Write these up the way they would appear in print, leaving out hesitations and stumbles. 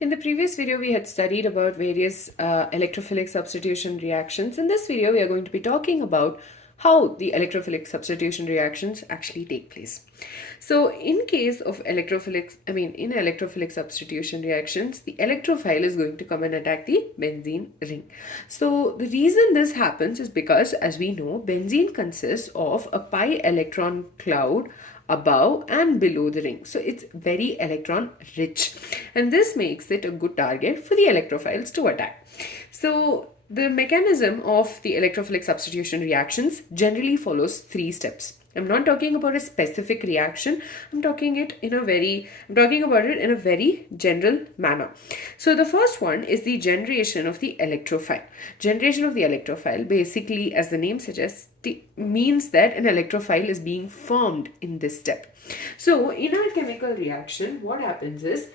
In the previous video, we had studied about various electrophilic substitution reactions. In this video, we are going to be talking about how the electrophilic substitution reactions actually take place. So in case of in electrophilic substitution reactions, the electrophile is going to come and attack the benzene ring. So the reason this happens is because, as we know, benzene consists of a pi electron cloud above and below the ring. So it's very electron rich, and this makes it a good target for the electrophiles to attack. So the mechanism of the electrophilic substitution reactions generally follows 3 steps. I'm not talking about a specific reaction. I'm talking about it in a very general manner. So the first one is the generation of the electrophile. Generation of the electrophile, basically, as the name suggests, means that an electrophile is being formed in this step. So in our chemical reaction, what happens is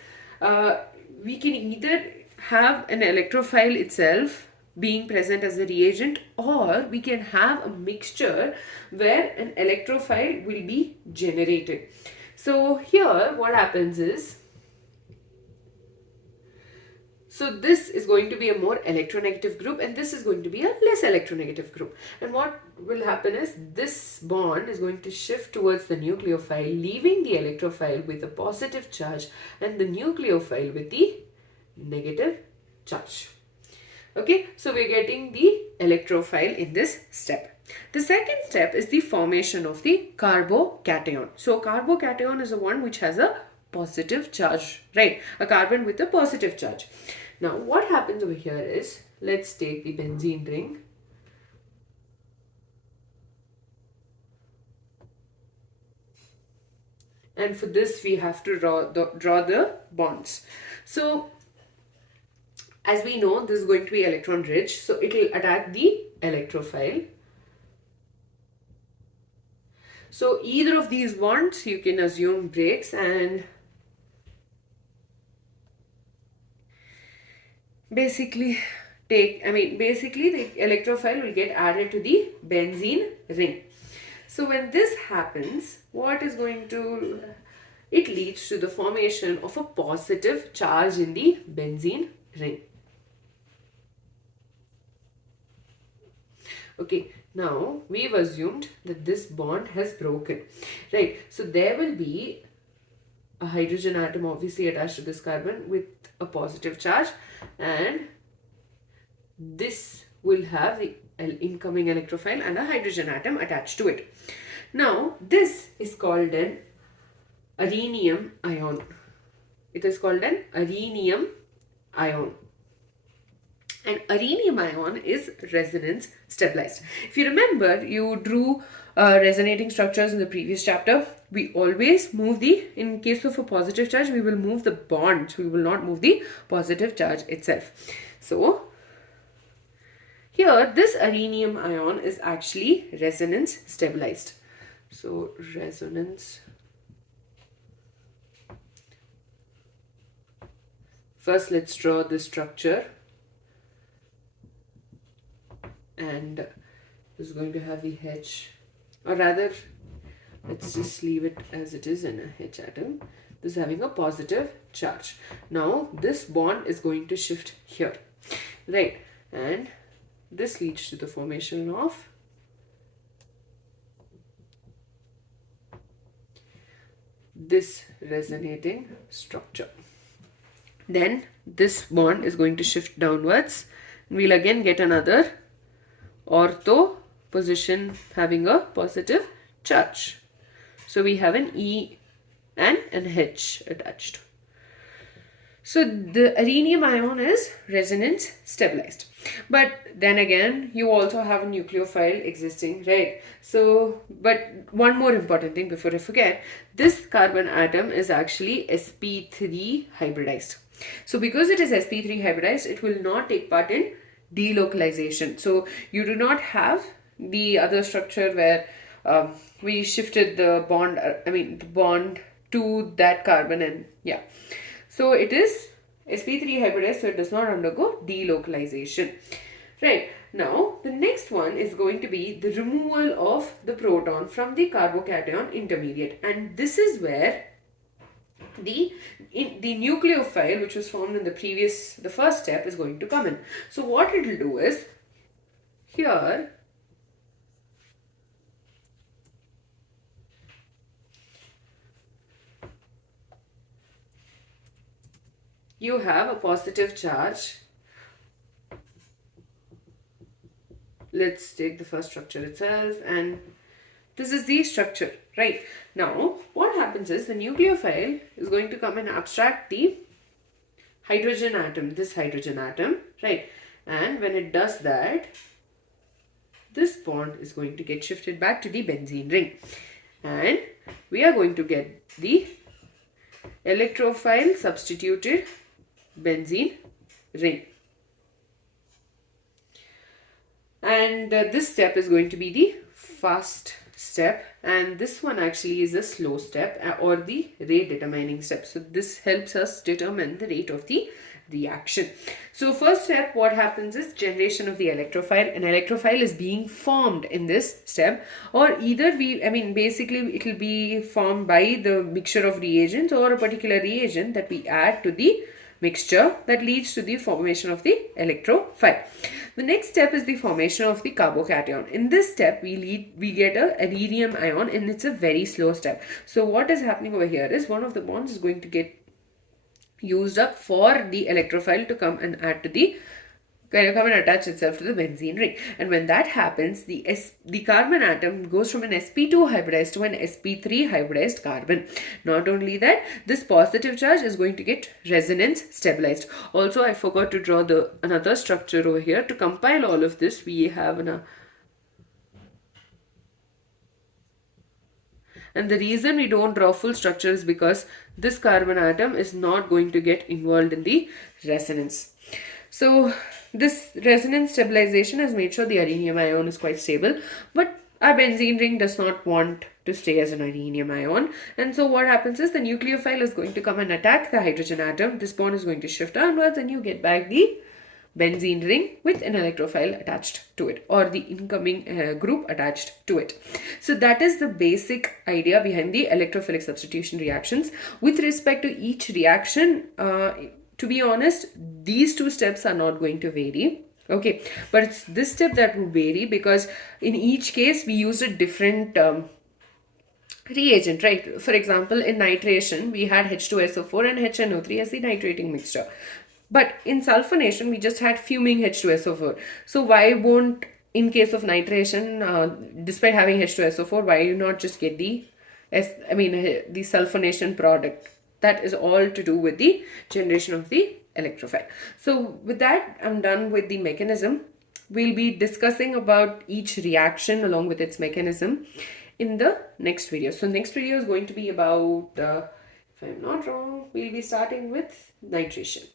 we can either have an electrophile itself being present as a reagent, or we can have a mixture where an electrophile will be generated. So here what happens is, so this is going to be a more electronegative group and this is going to be a less electronegative group. And what will happen is this bond is going to shift towards the nucleophile, leaving the electrophile with a positive charge and the nucleophile with the negative charge. Okay, so we're getting the electrophile in this step. The second step is the formation of the carbocation. So carbocation is the one which has a positive charge, right? A carbon with a positive charge. Now what happens over here is, let's take the benzene ring. And for this we have to draw the bonds. So as we know, this is going to be electron rich, so it will attack the electrophile. So either of these bonds you can assume breaks, and basically the electrophile will get added to the benzene ring. So when this happens, it leads to the formation of a positive charge in the benzene ring. Okay, now we've assumed that this bond has broken, right? So there will be a hydrogen atom obviously attached to this carbon with a positive charge, and this will have the incoming electrophile and a hydrogen atom attached to it. Now this is called an rhenium ion. It is called an rhenium ion. And rhenium ion is resonance stabilized. If you remember, you drew resonating structures in the previous chapter. We always move in case of a positive charge, we will move the bonds. We will not move the positive charge itself. So here, this rhenium ion is actually resonance stabilized. So resonance. First, let's draw the structure. And this is going to have the H, or rather let's just leave it as it is in a H atom. This is having a positive charge. Now this bond is going to shift here, right? And this leads to the formation of this resonating structure. Then this bond is going to shift downwards. We'll again get another ortho position having a positive charge. So we have an E and an H attached. So the rhenium ion is resonance stabilized. But then again, you also have a nucleophile existing, right? So, but one more important thing before I forget, this carbon atom is actually sp3 hybridized. So because it is sp3 hybridized, it will not take part in delocalization. So you do not have the other structure where we shifted the bond to that carbon, and yeah. So it is sp3 hybridized, so it does not undergo delocalization. Right, now the next one is going to be the removal of the proton from the carbocation intermediate, and this is where the nucleophile, which was formed in the first step, is going to come in. So what it will do is, here you have a positive charge. Let's take the first structure itself, and this is the structure, right? Now, what happens is the nucleophile is going to come and abstract the hydrogen atom, this hydrogen atom, right? And when it does that, this bond is going to get shifted back to the benzene ring. And we are going to get the electrophile substituted benzene ring. And this step is going to be the fast step, and this one actually is a slow step or the rate determining step. So this helps us determine the rate of the reaction. So first step, what happens is generation of the electrophile. An electrophile is being formed in this step, or either basically it will be formed by the mixture of reagents or a particular reagent that we add to the mixture that leads to the formation of the electrophile. The next step is the formation of the carbocation. In this step, we get a iridium ion, and it's a very slow step. So what is happening over here is one of the bonds is going to get used up for the electrophile to come and attach itself to the benzene ring. And when that happens, the carbon atom goes from an sp2 hybridized to an sp3 hybridized carbon. Not only that, this positive charge is going to get resonance stabilized. Also, I forgot to draw another structure over here. To compile all of this, we have and the reason we don't draw full structure is because this carbon atom is not going to get involved in the resonance. So this resonance stabilization has made sure the iridium ion is quite stable, but our benzene ring does not want to stay as an iridium ion. And so what happens is the nucleophile is going to come and attack the hydrogen atom. This bond is going to shift downwards, and you get back the benzene ring with an electrophile attached to it, or the incoming group attached to it. So that is the basic idea behind the electrophilic substitution reactions. With respect to each reaction, to be honest, these two steps are not going to vary. Okay, but it's this step that will vary because in each case we use a different reagent, right? For example, in nitration, we had H2SO4 and HNO3 as the nitrating mixture. But in sulfonation, we just had fuming H2SO4. So why won't, in case of nitration, despite having H2SO4, why you not just get the sulfonation product? That is all to do with the generation of the electrophile. So with that, I'm done with the mechanism. We'll be discussing about each reaction along with its mechanism in the next video. So next video is going to be about, if I'm not wrong, we'll be starting with nitration.